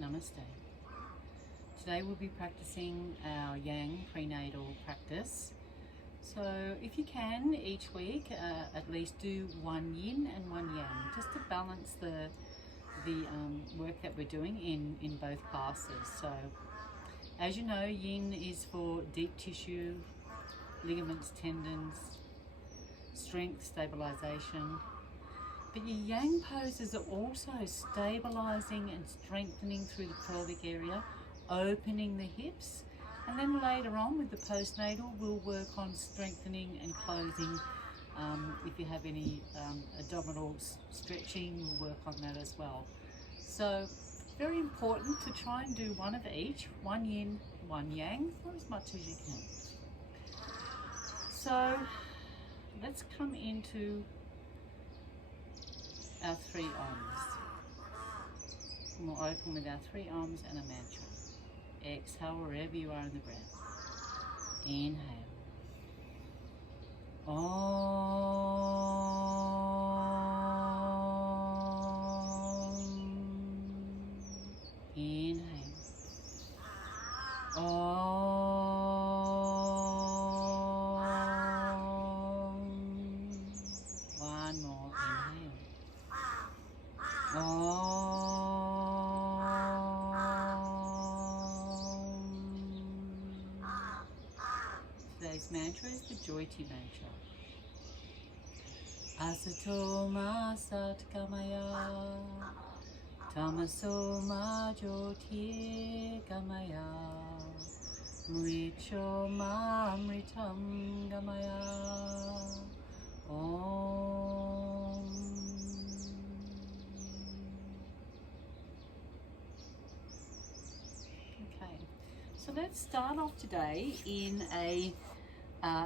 Namaste. Today we'll be practicing our Yang prenatal practice. So if you can, each week at least do one Yin and one Yang, just to balance the work that we're doing in both classes. So as you know, Yin is for deep tissue, ligaments, tendons, strength, stabilization. But your Yang poses are also stabilizing and strengthening through the pelvic area, opening the hips, and then later on with the postnatal we'll work on strengthening and closing. If you have any abdominal stretching, we'll work on that as well. So very important to try and do one of each, one Yin, one Yang, or as much as you can. So let's come into our 3 Oms. And we'll open with our 3 Oms and a mantra. Exhale wherever you are in the breath. Inhale. Om. Inhale. Om. One more. Inhale. Today's mantra is the JYOTIR mantra. ASATO ma sat GAMAYA, TAMASO ma JYOTIR GAMAYA, MRITYOR ma AMRITAM GAMAYA. Om. Okay, so let's start off today in a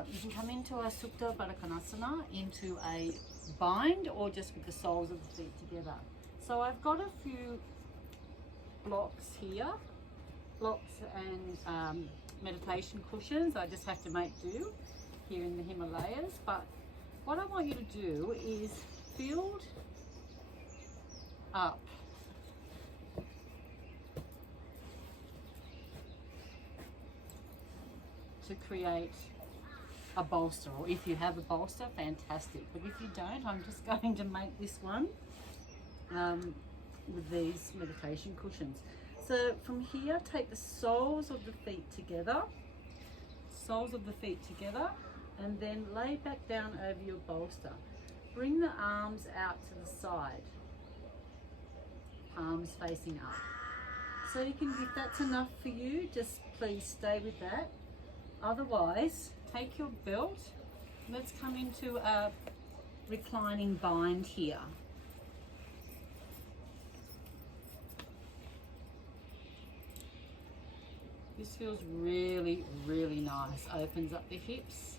you can come into a Supta Baddha Konasana, into a bind, or just with the soles of the feet together. So I've got a few blocks here, blocks and meditation cushions. I just have to make do here in the Himalayas. But what I want you to do is build up to create a bolster, or if you have a bolster, fantastic. But if you don't, I'm just going to make this one with these meditation cushions. So from here, take the soles of the feet together, and then lay back down over your bolster. Bring the arms out to the side, palms facing up. So you can, if that's enough for you, just please stay with that. Otherwise, take your belt. Let's come into a reclining bind here. This feels really, really nice. Opens up the hips.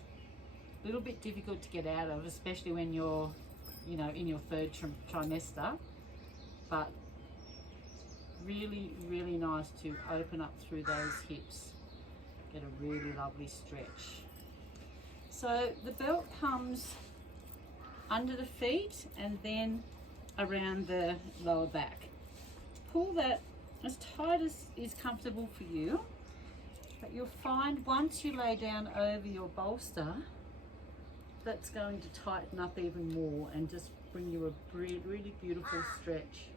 A little bit difficult to get out of, especially when you're, in your 3rd trimester. But really, really nice to open up through those hips. Get a really lovely stretch. So the belt comes under the feet and then around the lower back. Pull that as tight as is comfortable for you, but you'll find once you lay down over your bolster, that's going to tighten up even more and just bring you a really beautiful stretch.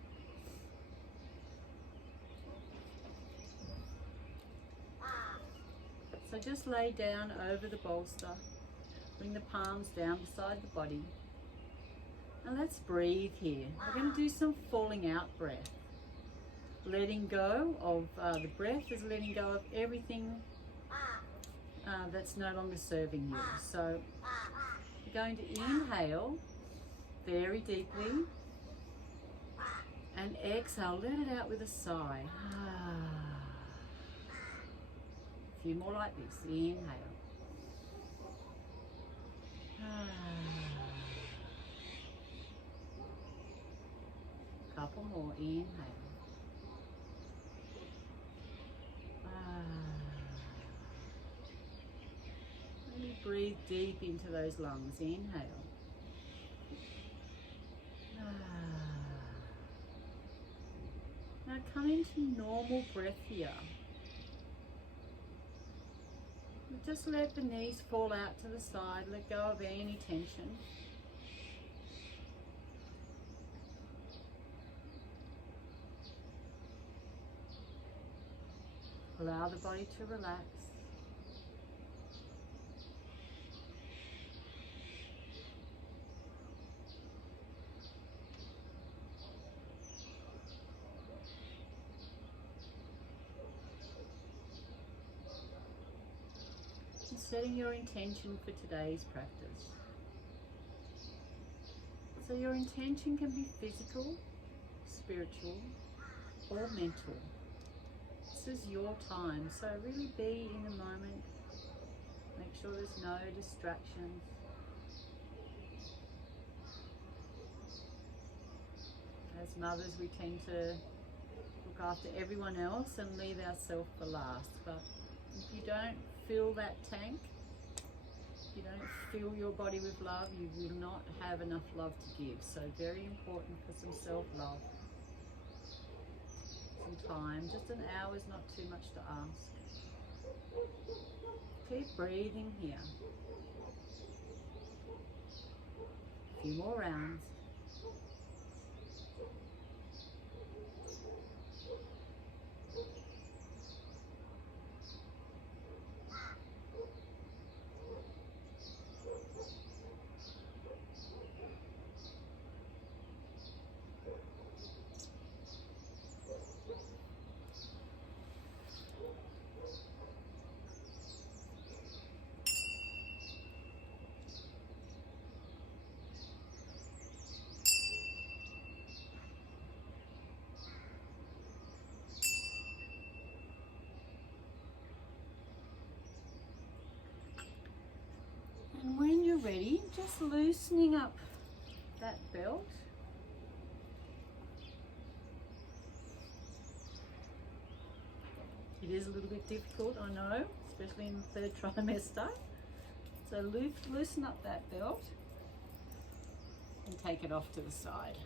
So just lay down over the bolster, bring the palms down beside the body, and let's breathe here. We're going to do some falling out breath. Letting go of the breath is letting go of everything that's no longer serving you. So you're going to inhale very deeply and exhale, let it out with a sigh. A few more like this. Inhale. Couple more. Inhale. Really breathe deep into those lungs. Inhale. Now come into normal breath here. Just let the knees fall out to the side, let go of any tension. Allow the body to relax. And setting your intention for today's practice. So your intention can be physical, spiritual, or mental. This is your time, so really be in the moment. Make sure there's no distractions. As mothers, we tend to look after everyone else and leave ourselves for last. But if you don't fill that tank, if you don't fill your body with love, you will not have enough love to give. So very important for some self-love. Time, just an hour is not too much to ask. Keep breathing here. A few more rounds. And when you're ready, just loosening up that belt. It is a little bit difficult, I know, especially in the third trimester. So loosen up that belt and take it off to the side.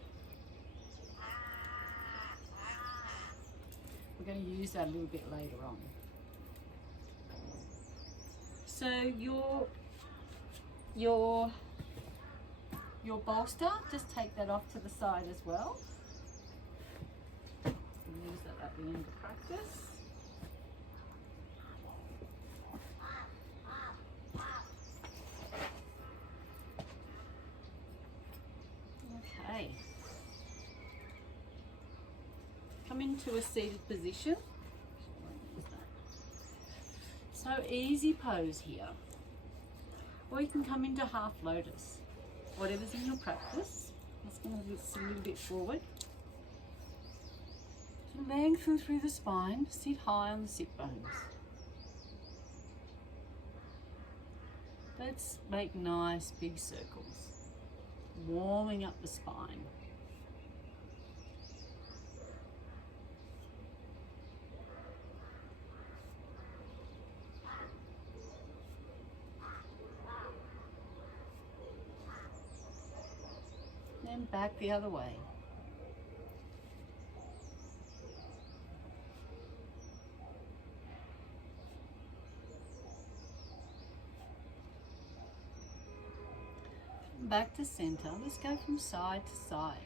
We're going to use that a little bit later on. So your bolster, just take that off to the side as well. We'll use that at the end of practice. Okay. Come into a seated position. So easy pose here. Or you can come into half lotus, whatever's in your practice. Just going to sit a little bit forward. So lengthen through the spine, sit high on the sit bones. Let's make nice big circles, warming up the spine. And back the other way. Back to center. Let's go from side to side.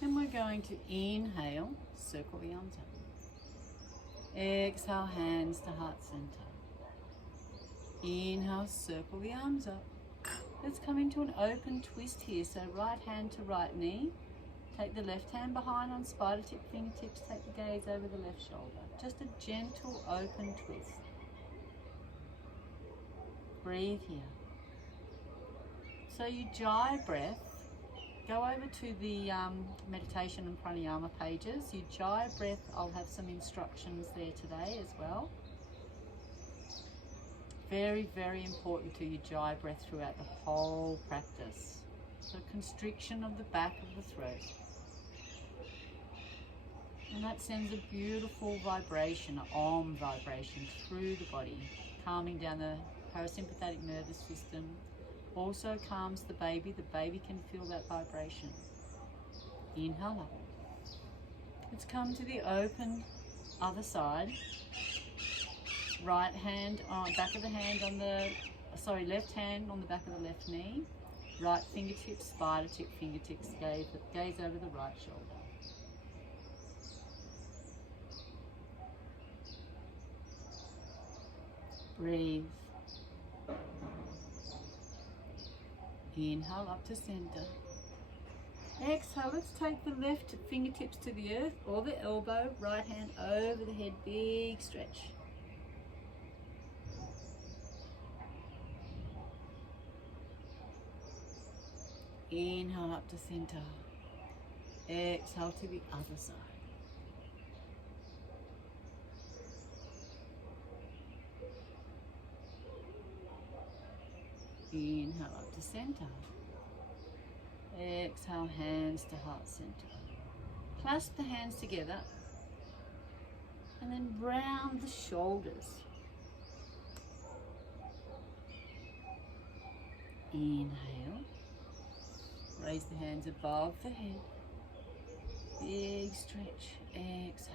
And we're going to inhale, circle the arms up. Exhale, hands to heart center. Inhale, circle the arms up. Let's come into an open twist here. So right hand to right knee. Take the left hand behind on spider tip fingertips. Take the gaze over the left shoulder. Just a gentle open twist. Breathe here. So you Jai breath. Go over to the meditation and pranayama pages. You Jai breath, I'll have some instructions there today as well. Very, very important to you Jai breath throughout the whole practice. So constriction of the back of the throat. And that sends a beautiful vibration, an Om vibration through the body, calming down the parasympathetic nervous system. Also calms the baby. The baby can feel that vibration. Inhale up. Let's come to the open other side. Right hand on back of the hand on the, left hand on the back of the left knee. Right fingertips, spider tip fingertips, gaze over the right shoulder. Breathe. Inhale up to center. Exhale, let's take the left fingertips to the earth or the elbow, right hand over the head, big stretch. Inhale up to center. Exhale to the other side. Inhale up to center. Exhale, hands to heart center. Clasp the hands together and then round the shoulders. Inhale. Raise the hands above the head. Big stretch. Exhale.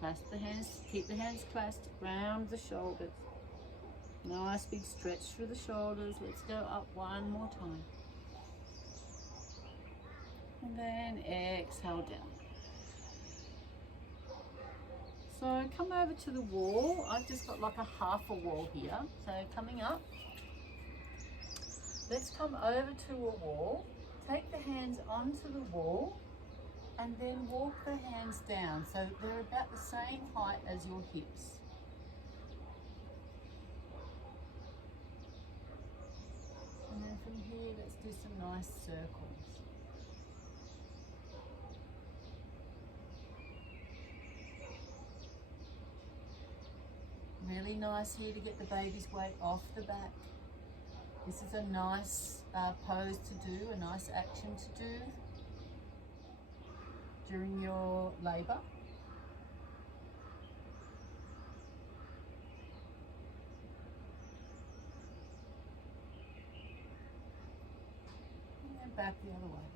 Clasp the hands, keep the hands clasped, round the shoulders. Nice big stretch through the shoulders. Let's go up one more time. And then exhale down. So come over to the wall. I've just got like a half a wall here. So coming up. Let's come over to a wall. Take the hands onto the wall and then walk the hands down. So they're about the same height as your hips. And then from here, let's do some nice circles. Really nice here to get the baby's weight off the back. This is a nice pose to do, a nice action to do during your labour. And back the other way.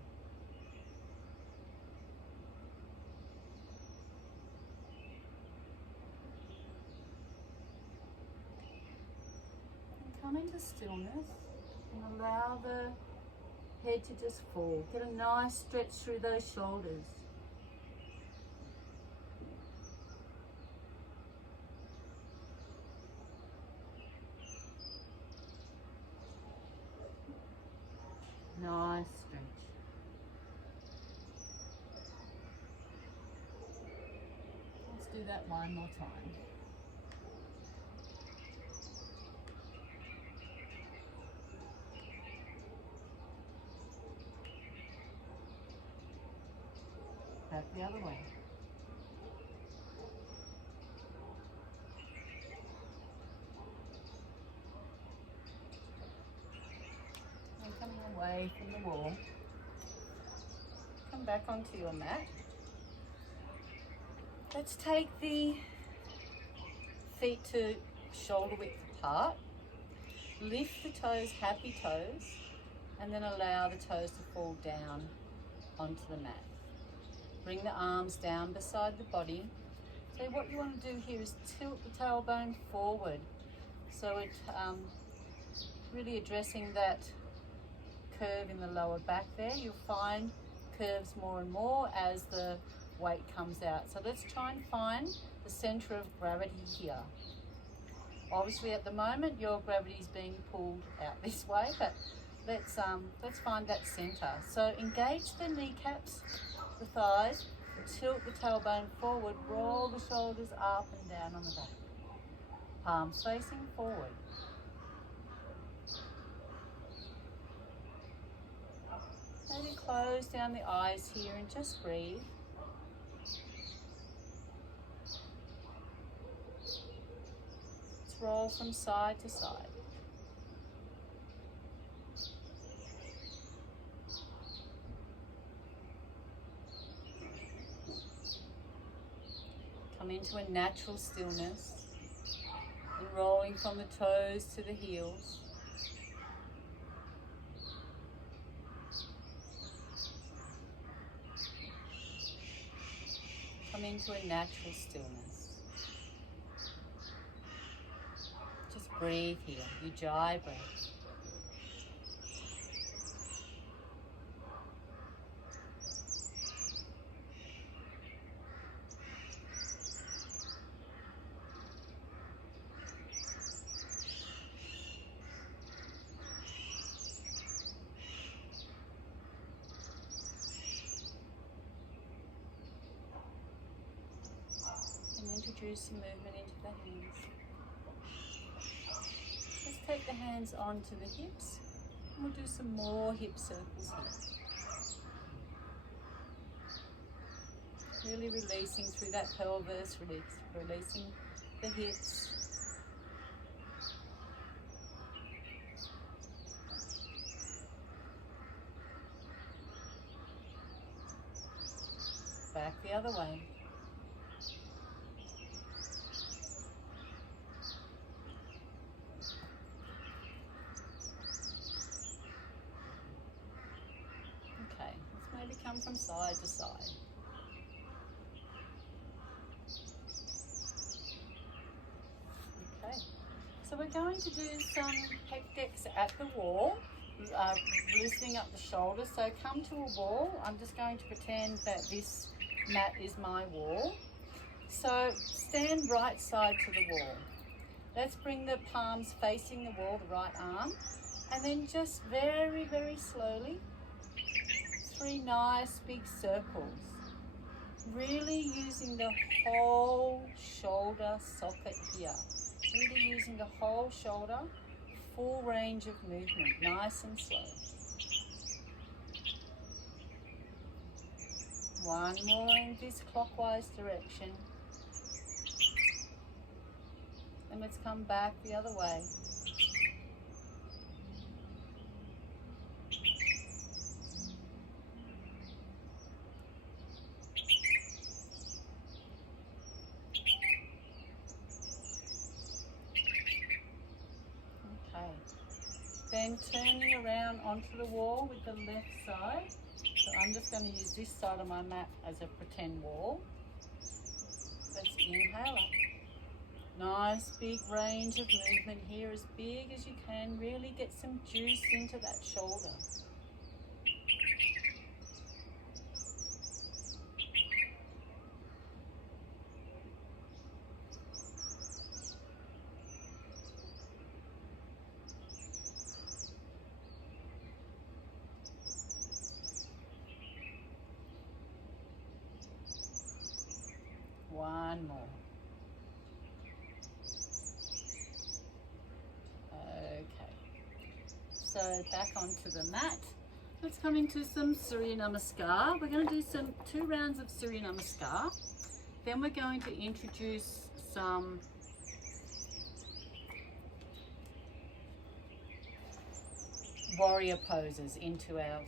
And come into stillness and allow the head to just fall. Get a nice stretch through those shoulders. Nice stretch. Let's do that one more time. Back the other way. Coming away from the wall, come back onto your mat. Let's take the feet to shoulder width apart, lift the toes, happy toes, and then allow the toes to fall down onto the mat. Bring the arms down beside the body. So what you want to do here is tilt the tailbone forward, so it really addressing that curve in the lower back there. You'll find curves more and more as the weight comes out. So let's try and find the center of gravity here. Obviously at the moment your gravity is being pulled out this way, but let's find that center. So engage the kneecaps, the thighs, tilt the tailbone forward, roll the shoulders up and down on the back. Palms facing forward. Maybe close down the eyes here and just breathe. Let's roll from side to side. into a natural stillness and rolling from the toes to the heels. Come into a natural stillness. Just breathe here, Ujjayi breath. Introduce some movement into the hands. Let's take the hands onto the hips and we'll do some more hip circles here. Really releasing through that pelvis, releasing the hips. Back the other way. Come from side to side. Okay, so we're going to do some hectics at the wall, loosening up the shoulders. So come to a wall. I'm just going to pretend that this mat is my wall. So stand right side to the wall. Let's bring the palms facing the wall, the right arm, and then just very, very slowly, 3 nice big circles, really using the whole shoulder socket here, really using the whole shoulder, full range of movement, nice and slow. One more in this clockwise direction, and let's come back the other way. Then turning around onto the wall with the left side. So I'm just going to use this side of my mat as a pretend wall. Let's inhale up. Nice big range of movement here, as big as you can. Really get some juice into that shoulder. One more. Okay. So back onto the mat. Let's come into some Surya Namaskar. We're going to do 2 rounds of Surya Namaskar. Then we're going to introduce some warrior poses into our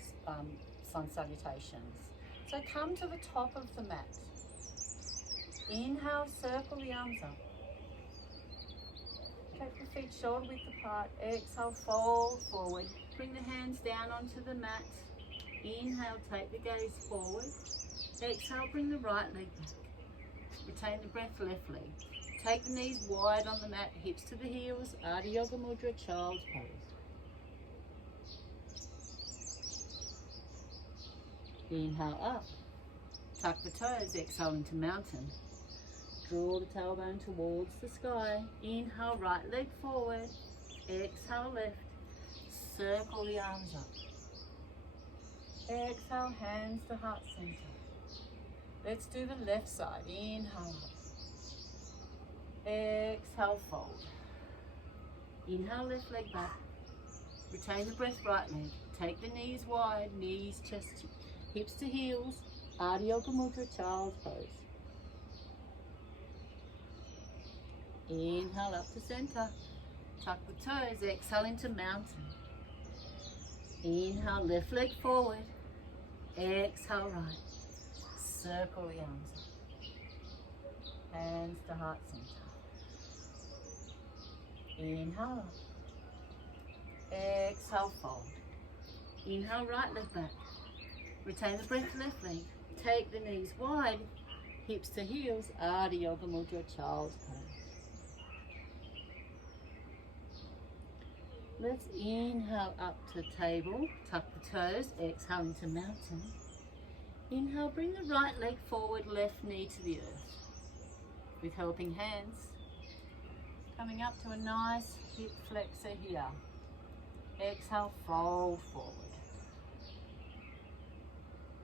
sun salutations. So come to the top of the mat. Inhale, circle the arms up. Take the feet shoulder width apart. Exhale, fold forward. Bring the hands down onto the mat. Inhale, take the gaze forward. Exhale, bring the right leg back. Retain the breath, left leg. Take the knees wide on the mat, hips to the heels. Ardha Yoga Mudra, child's pose. Inhale up. Tuck the toes, exhale into mountain. Draw the tailbone towards the sky. Inhale, right leg forward. Exhale, left. Circle the arms up. Exhale, hands to heart center. Let's do the left side. Inhale up. Exhale, fold. Inhale, left leg back. Retain the breath, right leg. Take the knees wide, knees, chest, hips to heels. Ardha Yoga Mudra, child's pose. Inhale up to center. Tuck the toes, exhale into mountain. Inhale, left leg forward. Exhale, right. Circle the arms up. Hands to heart center. Inhale up. Exhale, fold. Inhale, right leg back. Retain the breath, left leg. Take the knees wide, hips to heels. Adho Yoga Mudra, child's pose. Let's inhale up to table, tuck the toes, exhale into mountain. Inhale, bring the right leg forward, left knee to the earth. With helping hands, coming up to a nice hip flexor here. Exhale, fold forward.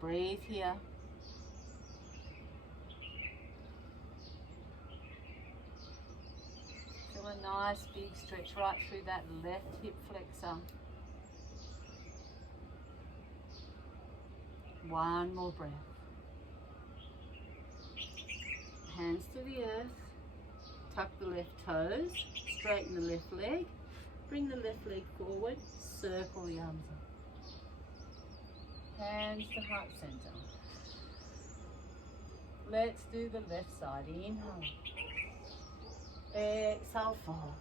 Breathe here. Feel a nice big stretch right through that left hip flexor. One more breath. Hands to the earth. Tuck the left toes. Straighten the left leg. Bring the left leg forward. Circle the arms up. Hands to heart center. Let's do the left side. Inhale. Exhale, fold.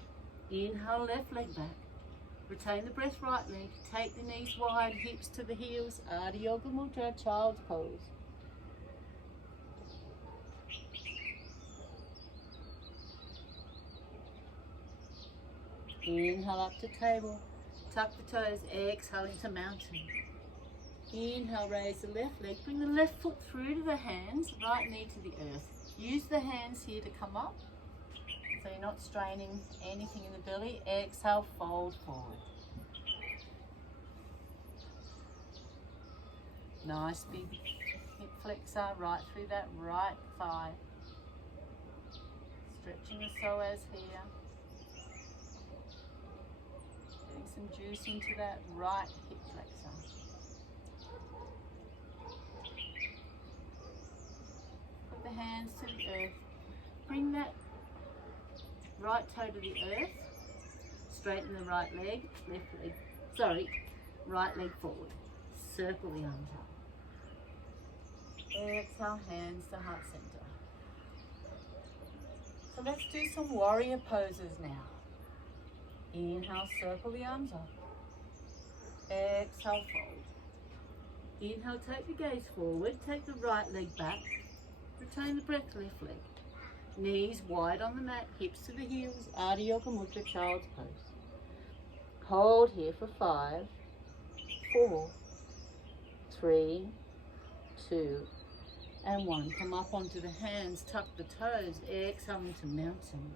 Inhale, left leg back. Retain the breath, right leg. Take the knees wide, hips to the heels. Adho Yoga Mudra, child's pose. Inhale up to table. Tuck the toes, exhale into mountain. Inhale, raise the left leg. Bring the left foot through to the hands, right knee to the earth. Use the hands here to come up, so you're not straining anything in the belly. Exhale, fold forward. Nice big hip flexor right through that right thigh. Stretching the psoas here. Getting some juice into that right hip flexor. Put the hands to the earth. Bring that right toe to the earth. Straighten the right leg, right leg forward. Circle the arms up. Exhale, hands to heart center. So let's do some warrior poses now. Inhale, circle the arms up. Exhale, fold. Inhale, take the gaze forward. Take the right leg back. Retain the breath, left leg. Knees wide on the mat, hips to the heels. Adho Yoga Mudra, child's pose. Hold here for 5, 4, 3, 2, and 1. Come up onto the hands, tuck the toes, exhale into mountain.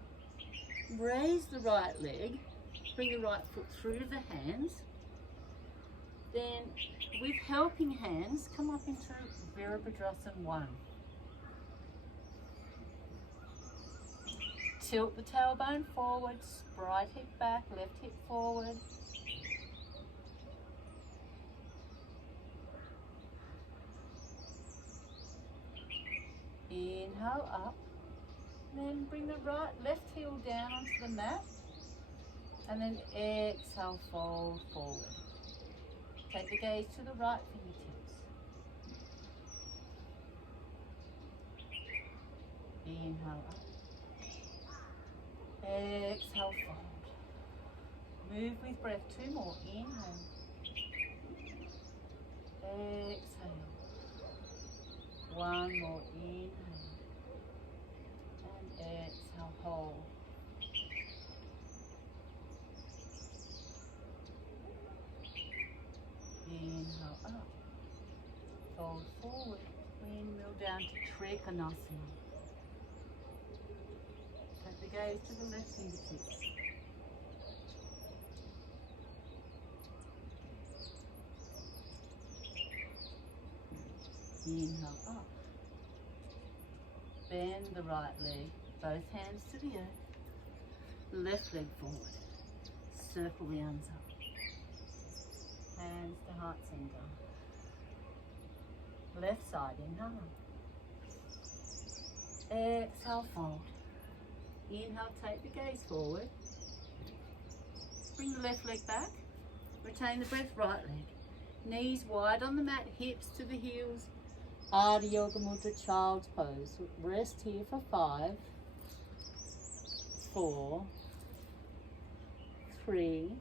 Raise the right leg, bring the right foot through the hands. Then, with helping hands, come up into Virabhadrasana 1. Tilt the tailbone forward, right hip back, left hip forward. Inhale up, then bring the left heel down onto the mat, and then exhale, fold forward. Take the gaze to the right fingertips. Inhale up. Exhale, fold. Move with breath. 2 more. Inhale. Exhale. 1 more. Inhale. And exhale, hold. Inhale up. Fold forward. Windmill down to Trikonasana. Take the gaze to the left fingertips. Inhale up. Bend the right leg, both hands to the earth. Left leg forward. Circle the arms up. Hands to heart center. Left side, inhale. Exhale, fold. Inhale, take the gaze forward. Bring the left leg back. Retain the breath, right leg. Knees wide on the mat, hips to the heels. Ardha Yoga Mudra, Child's Pose. Rest here for 5, 4, 3,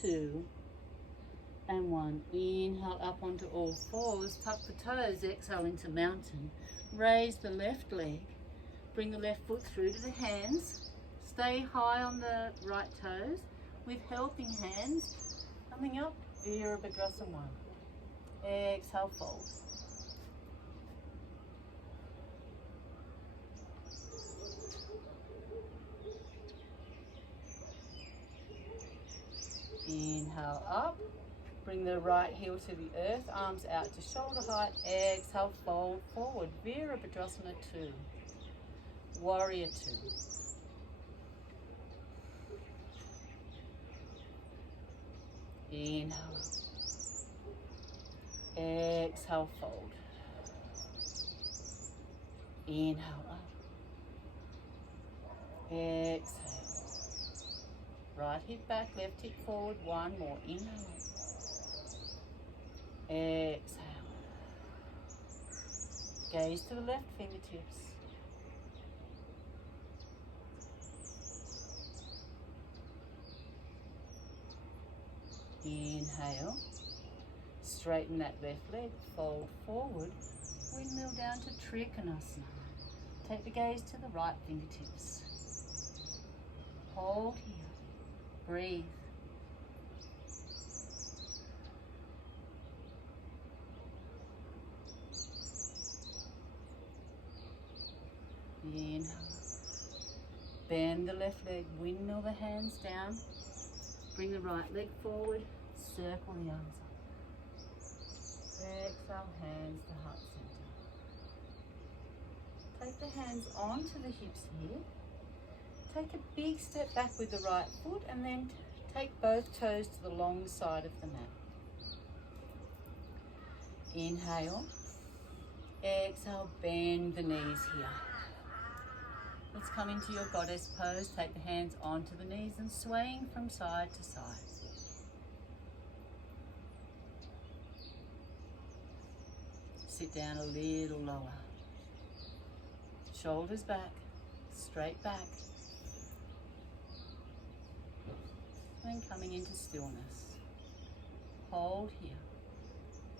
2, and 1. Inhale up onto all fours, tuck the toes, exhale into mountain. Raise the left leg, bring the left foot through to the hands. Stay high on the right toes with helping hands. Coming up, Virabhadrasana 1. Exhale, fold. Inhale up, bring the right heel to the earth, arms out to shoulder height. Exhale, fold forward, Virabhadrasana 2, Warrior 2. Inhale up. Exhale, fold. Inhale up. Exhale. Right hip back, left hip forward. One more. Inhale up. Exhale. Gaze to the left fingertips. Inhale. Straighten that left leg, fold forward, windmill down to Trikonasana. Take the gaze to the right fingertips. Hold here. Breathe. Inhale. Bend the left leg, windmill the hands down. Bring the right leg forward, circle the arms up. Exhale, hands to heart center. Take the hands onto the hips here. Take a big step back with the right foot and then take both toes to the long side of the mat. Inhale. Exhale, bend the knees here. Let's come into your goddess pose. Take the hands onto the knees and swaying from side to side. Sit down a little lower. Shoulders back, straight back. And coming into stillness. Hold here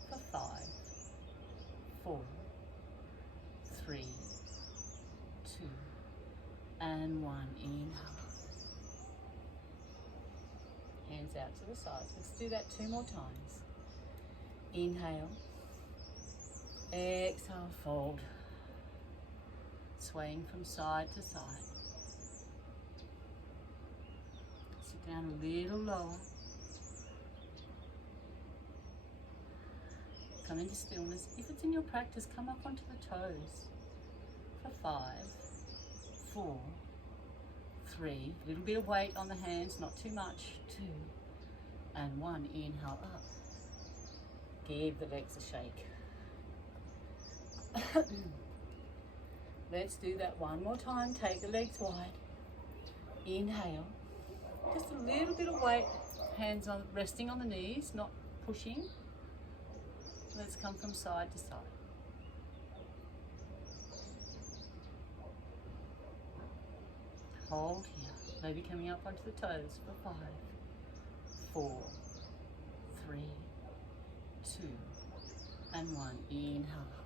for 5, 4, 3, 2, and 1. Inhale. Hands out to the sides. Let's do that 2 more times. Inhale. Exhale, fold. Swaying from side to side. Sit down a little lower. Come into stillness. If it's in your practice, come up onto the toes for 5, 4, 3. A little bit of weight on the hands, not too much. 2, and 1. Inhale up. Give the legs a shake. Let's do that 1 more time. Take the legs wide. Inhale. Just a little bit of weight. Hands on, resting on the knees, not pushing. Let's come from side to side. Hold here. Maybe coming up onto the toes for 5, 4, 3, 2, and 1. Inhale up.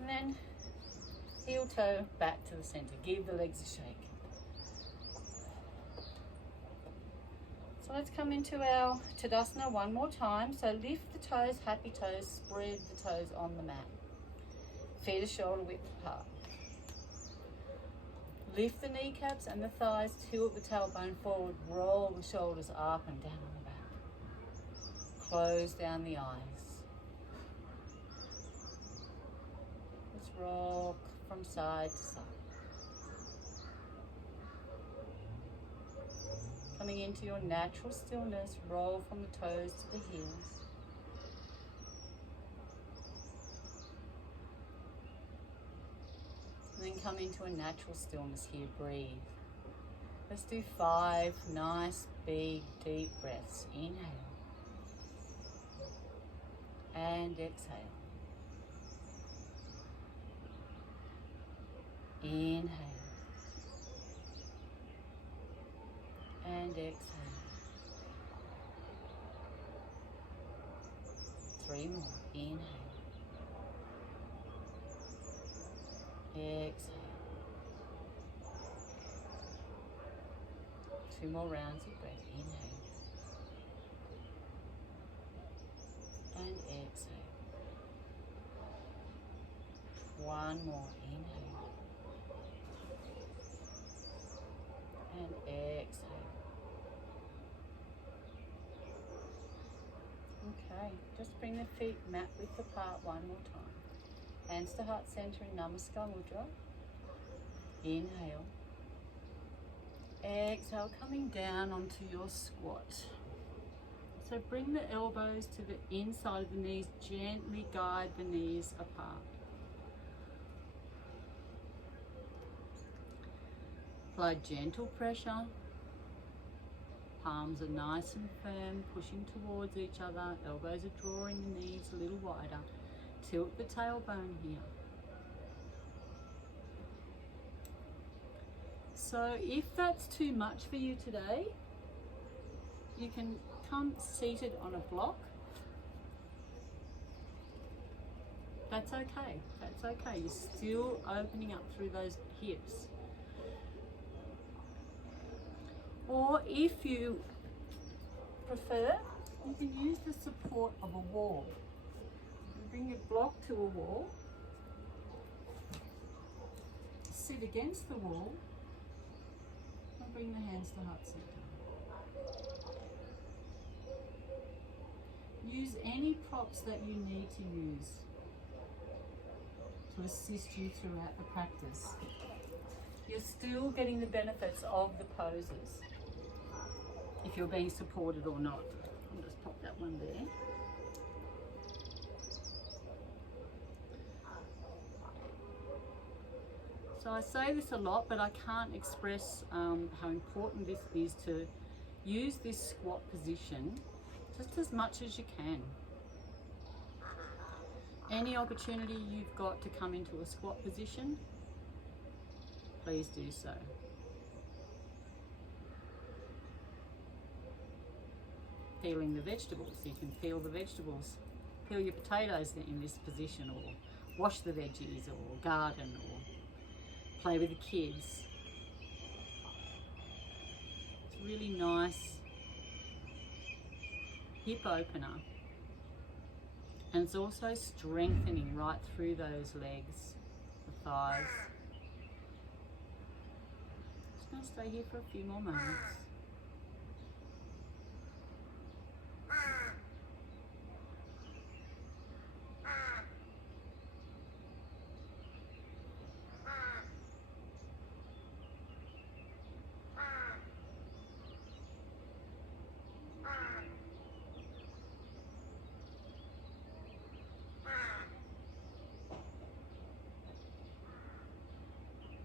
And then heel toe back to the center. Give the legs a shake. So let's come into our Tadasana 1 more time. So lift the toes, happy toes, spread the toes on the mat. Feet are shoulder width apart. Lift the kneecaps and the thighs, tilt the tailbone forward, roll the shoulders up and down on the back. Close down the eyes. Let's rock from side to side. Coming into your natural stillness, roll from the toes to the heels. And then come into a natural stillness here, breathe. Let's do 5 nice, big, deep breaths. Inhale. and exhale. Inhale and exhale. 3 more. Inhale. Exhale. 2 more rounds of breath. Inhale and exhale. 1 more. Inhale and exhale. Okay, just bring the feet mat width apart 1 more time. Hands to heart center in Namaskar Mudra. Inhale. Exhale, coming down onto your squat. So bring the elbows to the inside of the knees. Gently guide the knees apart. Apply gentle pressure. Palms are nice and firm, pushing towards each other. Elbows are drawing the knees a little wider. Tilt the tailbone here. So if that's too much for you today, you can come seated on a block. That's okay. That's okay. You're still opening up through those hips. Or if you prefer, you can use the support of a wall. You bring your block to a wall, sit against the wall, and bring the hands to heart center. Use any props that you need to use to assist you throughout the practice. You're still getting the benefits of the poses, if you're being supported or not. I'll just pop that one there. So I say this a lot, but I can't express how important this is to use this squat position just as much as you can. Any opportunity you've got to come into a squat position, please do so. Peeling the vegetables, you can peel the vegetables. Peel your potatoes in this position, or wash the veggies, or garden, or play with the kids. It's a really nice hip opener. And it's also strengthening right through those legs, the thighs. Just going to stay here for a few more moments.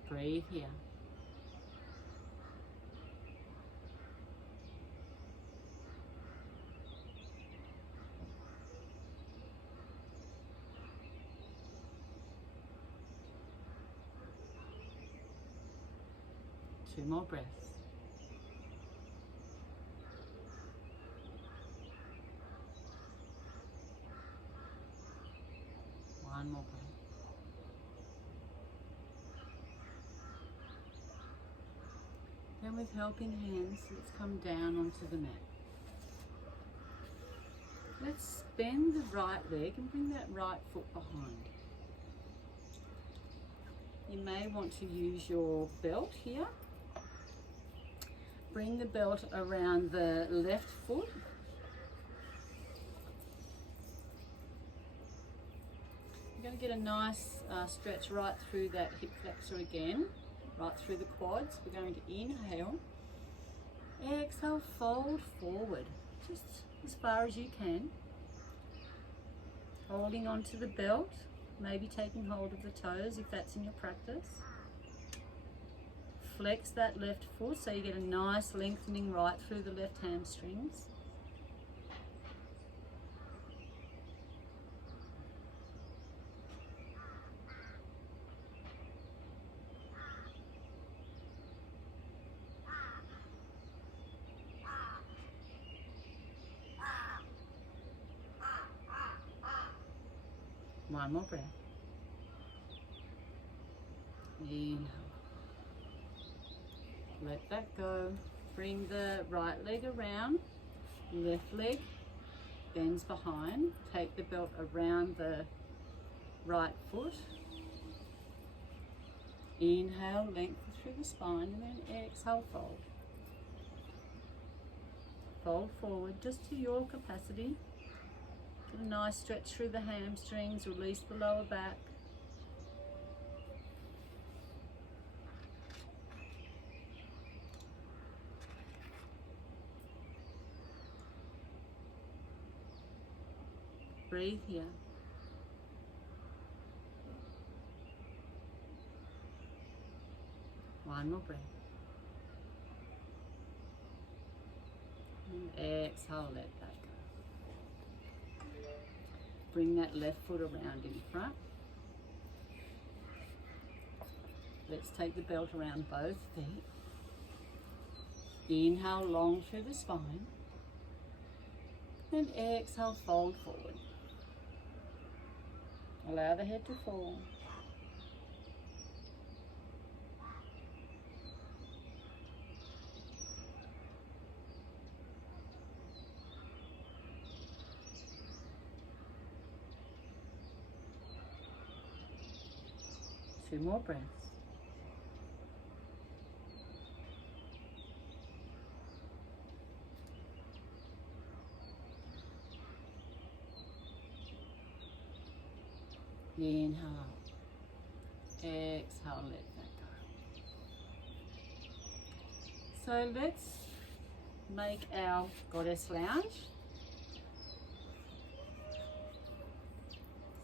Breathe here. Two more breaths. One more breath. Then with helping hands, let's come down onto the mat. Let's bend the right leg and bring that right foot behind. You may want to use your belt here. Bring the belt around the left foot. You're going to get a nice stretch right through that hip flexor again, right through the quads. We're going to inhale. Exhale, fold forward, just as far as you can. Holding onto the belt, maybe taking hold of the toes if that's in your practice. Flex that left foot so you get a nice lengthening right through the left hamstrings. One more breath. Inhale. Let that go. Bring the right leg around. Left leg bends behind. Take the belt around the right foot. Inhale, lengthen through the spine, and then exhale, fold. Fold forward just to your capacity. Get a nice stretch through the hamstrings, release the lower back. Breathe here. One more breath. And exhale, let that go. Bring that left foot around in front. Let's take the belt around both feet. Inhale long through the spine. And exhale, fold forward. Allow the head to fall. Two more breaths. Inhale. Exhale, let that go. So let's make our goddess lounge.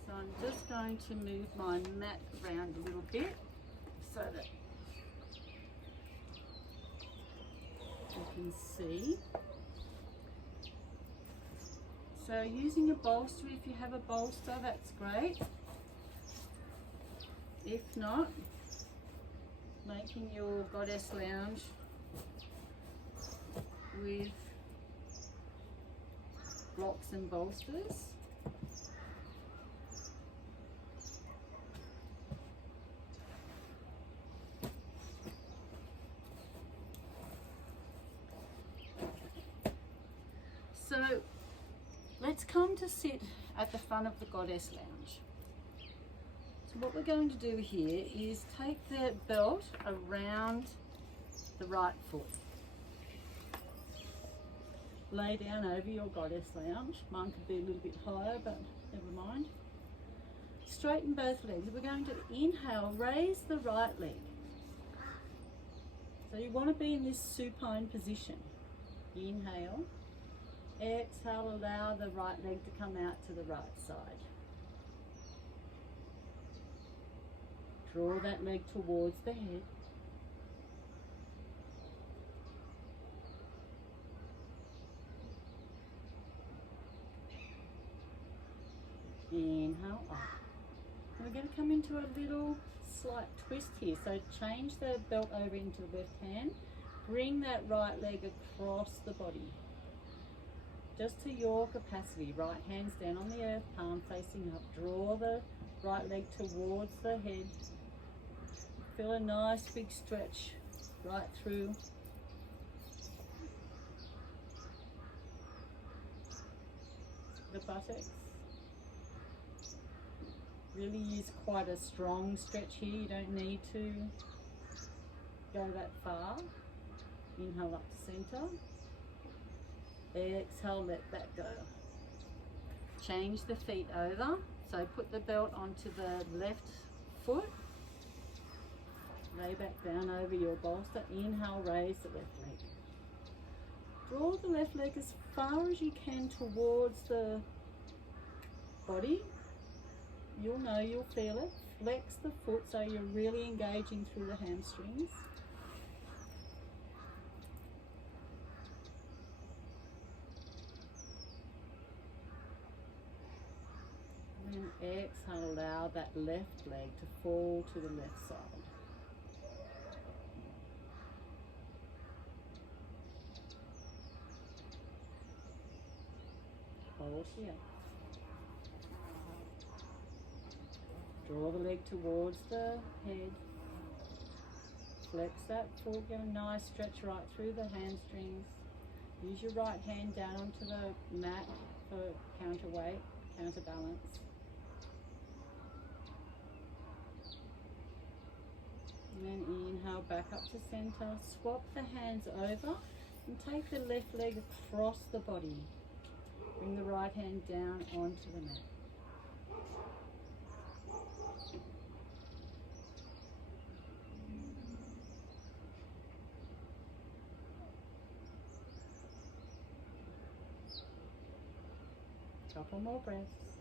So I'm just going to move my mat around a little bit so that you can see. So using a bolster, if you have a bolster, that's great. If not, making your goddess lounge with blocks and bolsters. So let's come to sit at the front of the goddess lounge. So what we're going to do here is take the belt around the right foot. Lay down over your goddess lounge. Mine could be a little bit higher, but never mind. Straighten both legs. We're going to inhale, raise the right leg. So you want to be in this supine position. Inhale. Exhale, allow the right leg to come out to the right side. Draw that leg towards the head. Inhale up. And we're going to come into a little slight twist here. So change the belt over into the left hand. Bring that right leg across the body. Just to your capacity. Right hand's down on the earth, palm facing up. Draw the right leg towards the head. Feel a nice big stretch right through. The buttocks. Really use quite a strong stretch here. You don't need to go that far. Inhale up to center. Exhale, let that go. Change the feet over. So put the belt onto the left foot. Lay back down over your bolster. Inhale, raise the left leg. Draw the left leg as far as you can towards the body. You'll know, you'll feel it. Flex the foot so you're really engaging through the hamstrings. And exhale, allow that left leg to fall to the left side. Hold here. Draw the leg towards the head. Flex that foot, get a nice stretch right through the hamstrings. Use your right hand down onto the mat for counterweight, counterbalance. And then inhale back up to center. Swap the hands over and take the left leg across the body. Bring the right hand down onto the mat. Couple more breaths.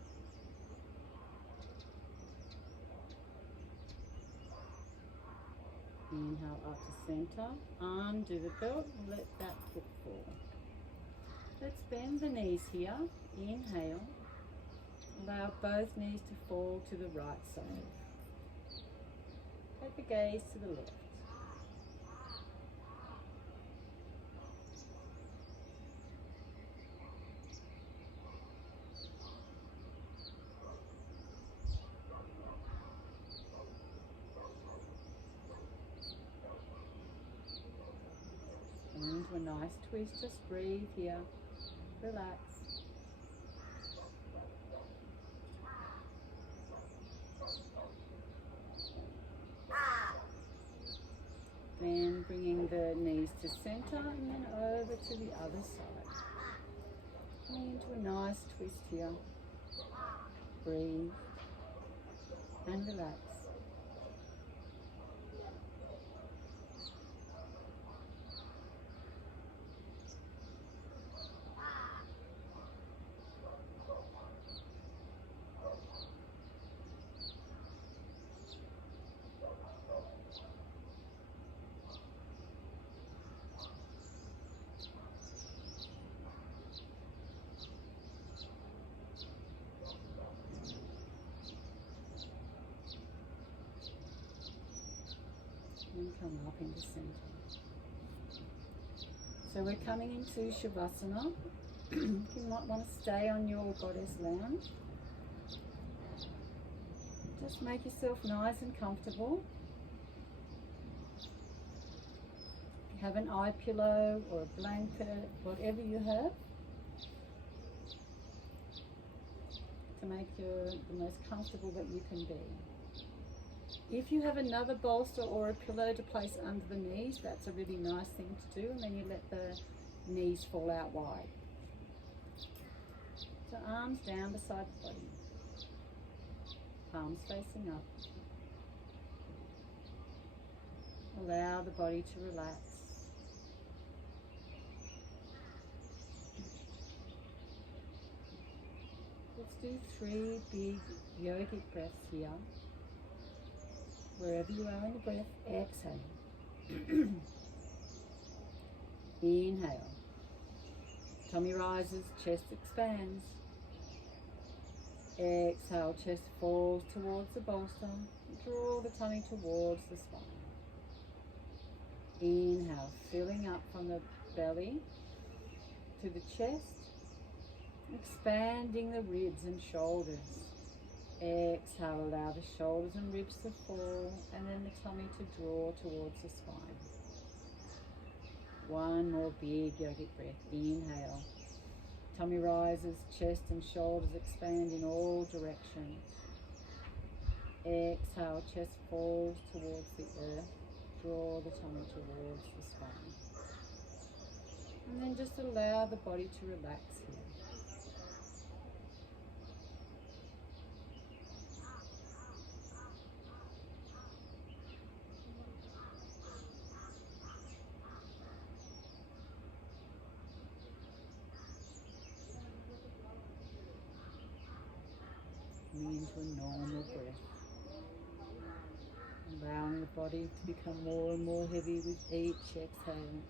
Inhale up to center. Undo the belt and let that foot fall. Let's bend the knees here. Inhale. Allow both knees to fall to the right side. Take the gaze to the left. Into a nice twist, just breathe here, relax. Then bringing the knees to center and then over to the other side. Coming into a nice twist here, breathe and relax. And come up into center. So we're coming into Shavasana. You might want to stay on your goddess lounge. Just make yourself nice and comfortable. If you have an eye pillow or a blanket, whatever you have, to make you the most comfortable that you can be. If you have another bolster or a pillow to place under the knees, that's a really nice thing to do, and then you let the knees fall out wide. So arms down beside the body, palms facing up. Allow the body to relax. Let's do 3 big yogic breaths here. Wherever you are in the breath, exhale. Inhale. Tummy rises, chest expands. Exhale, chest falls towards the bolster. Draw the tummy towards the spine. Inhale, filling up from the belly to the chest, expanding the ribs and shoulders. Exhale, allow the shoulders and ribs to fall, and then the tummy to draw towards the spine. One more big yogic breath. Inhale. Tummy rises, chest and shoulders expand in all directions. Exhale, chest falls towards the earth. Draw the tummy towards the spine. And then just allow the body to relax here. Coming into a normal breath. Allowing the body to become more and more heavy with each exhale.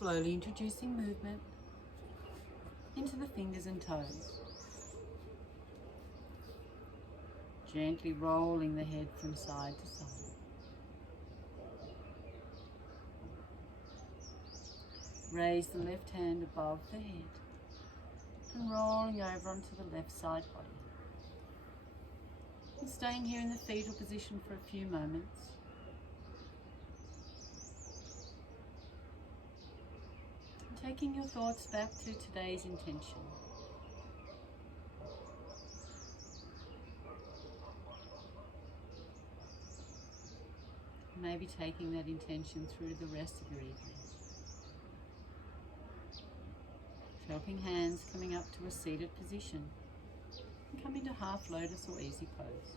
Slowly introducing movement into the fingers and toes. Gently rolling the head from side to side. Raise the left hand above the head and rolling over onto the left side body. And staying here in the fetal position for a few moments. And taking your thoughts back to today's intention. Maybe taking that intention through the rest of your evening. Helping hands coming up to a seated position. And come into half lotus or easy pose.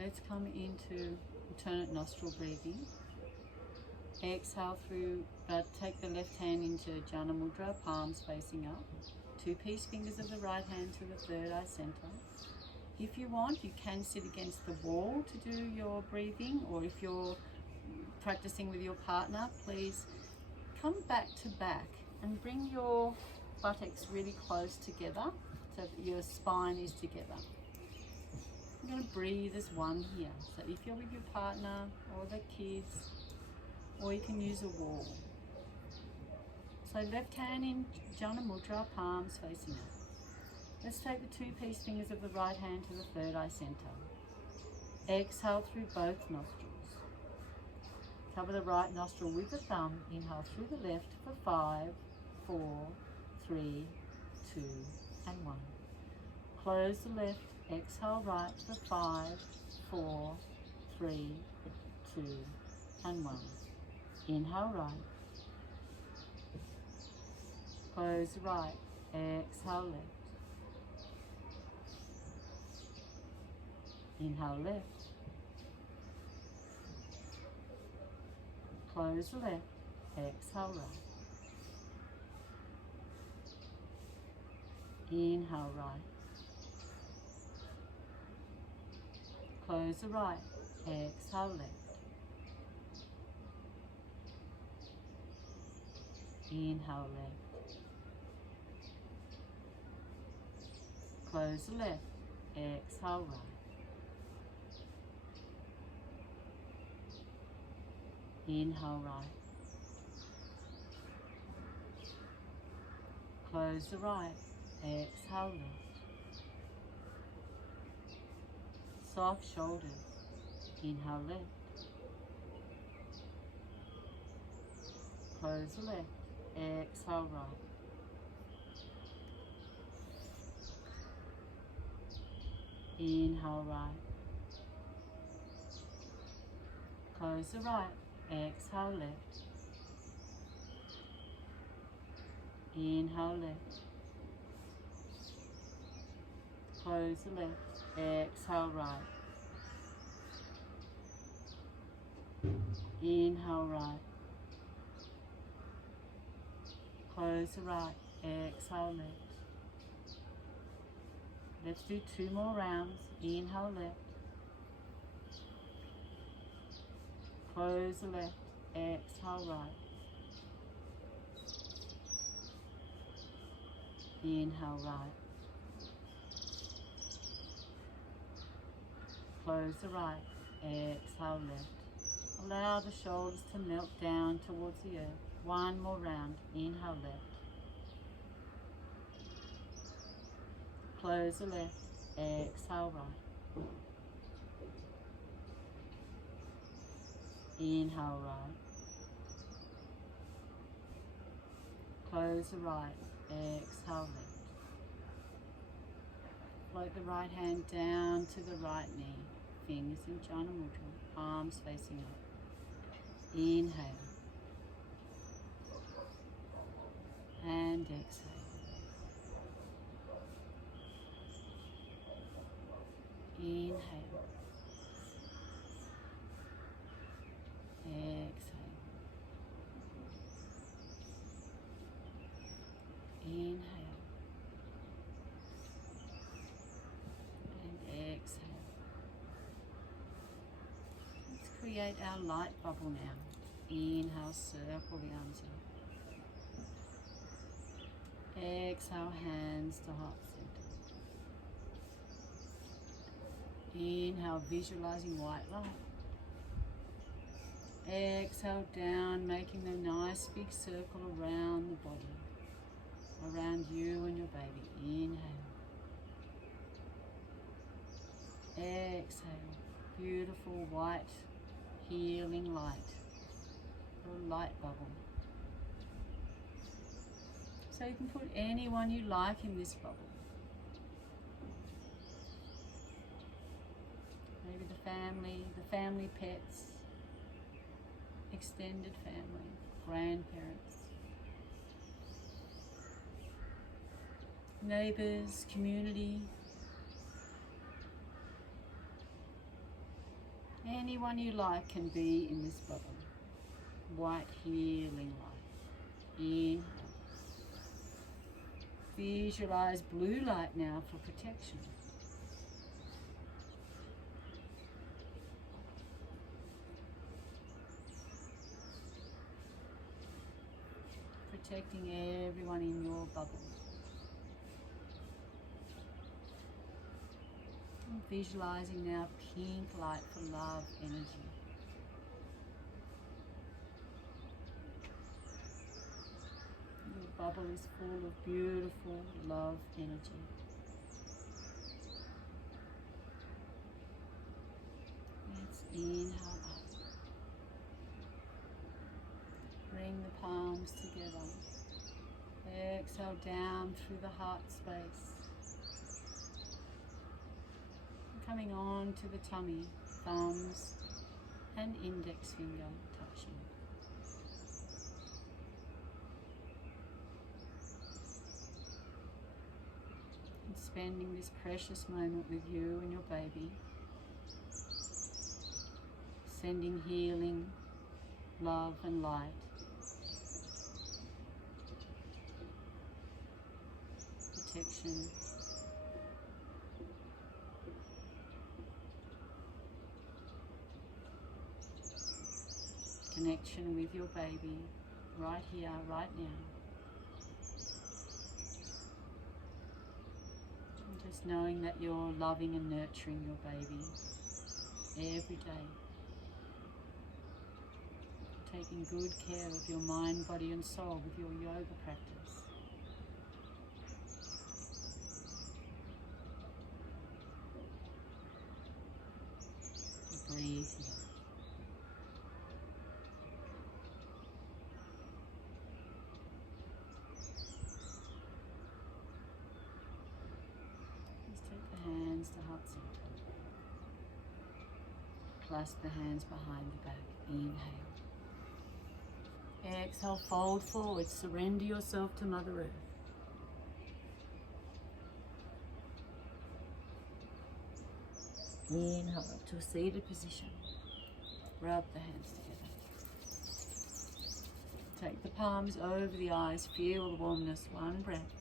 Let's come into alternate nostril breathing. Exhale through, take the left hand into Jhana Mudra, palms facing up. 2 peace fingers of the right hand to the third eye center. If you want, you can sit against the wall to do your breathing, or if you're practicing with your partner, please come back to back and bring your buttocks really close together so that your spine is together. You're going to breathe as one here. So if you're with your partner or the kids, or you can use a wall. So left hand in Jhana Mudra, palms facing up. Let's take the 2 peace fingers of the right hand to the third eye center. Exhale through both nostrils. Cover the right nostril with the thumb. Inhale through the left for 5, 4, 3, 2, and 1. Close the left. Exhale right for 5, 4, 3, 2, and 1. Inhale right. Close right. Exhale left. Inhale left. Close the left. Exhale right. Inhale right. Close the right. Exhale left. Inhale left. Close the left. Exhale right. Inhale right. Close the right. Exhale left. Soft shoulders. Inhale left. Close the left. Exhale right. Inhale right. Close the right. Exhale left. Inhale left. Close the left. Exhale right. Inhale right. Close the right. Exhale left. Let's do 2 more rounds. Inhale left. Close the left. Exhale right. Inhale right. Close the right. Exhale left. Allow the shoulders to melt down towards the earth. 1 more round. Inhale left. Close the left. Exhale right. Inhale right. Close the right. Exhale left. Float the right hand down to the right knee. Fingers in Jhana Mudra. Palms facing up. Inhale. And exhale. Inhale. Exhale. Inhale. And exhale. create our light bubble now. Inhale, circle the arms in. Exhale, hands to heart center. Inhale, visualizing white light. Exhale down, making a nice big circle around the body, around you and your baby. Inhale. Exhale. Beautiful white healing light. A light bubble. So you can put anyone you like in this bubble. Maybe the family pets, extended family, grandparents, neighbors, community. Anyone you like can be in this bubble. White healing light. Inhale. Visualize blue light now for protection. Protecting everyone in your bubble. And visualizing now pink light for love energy. Your bubble is full of beautiful love energy. Let's inhale up. Bring the palms together. Exhale down through the heart space. Coming on to the tummy, thumbs and index finger touching. And spending this precious moment with you and your baby. Sending healing, love and light. Protection. Connection with your baby right here, right now. And just knowing that you're loving and nurturing your baby every day. Taking good care of your mind, body and soul with your yoga practice. Breathe here. Hands to heart center. Clasp the hands behind the back. Inhale. Exhale, fold forward. Surrender yourself to Mother Earth. Inhale up to a seated position. Rub the hands together. Take the palms over the eyes. Feel the warmness. One breath.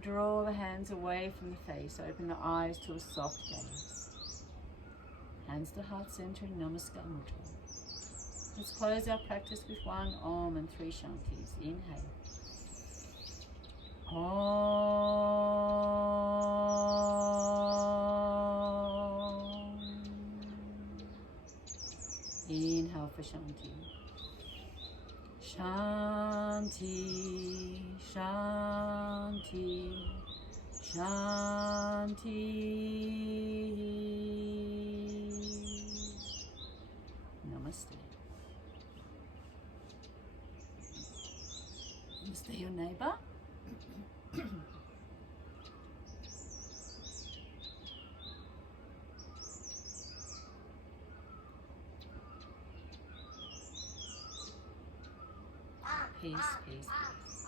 Draw the hands away from the face. Open the eyes to a soft gaze. Hands to heart center in Namaskar Mudra. Let's close our practice with one Om and three Shantis. Inhale. Om. Inhale for Shanti. Shanti, Shanti, Shanti. Namaste. Namaste, your neighbor. Peace, peace, peace.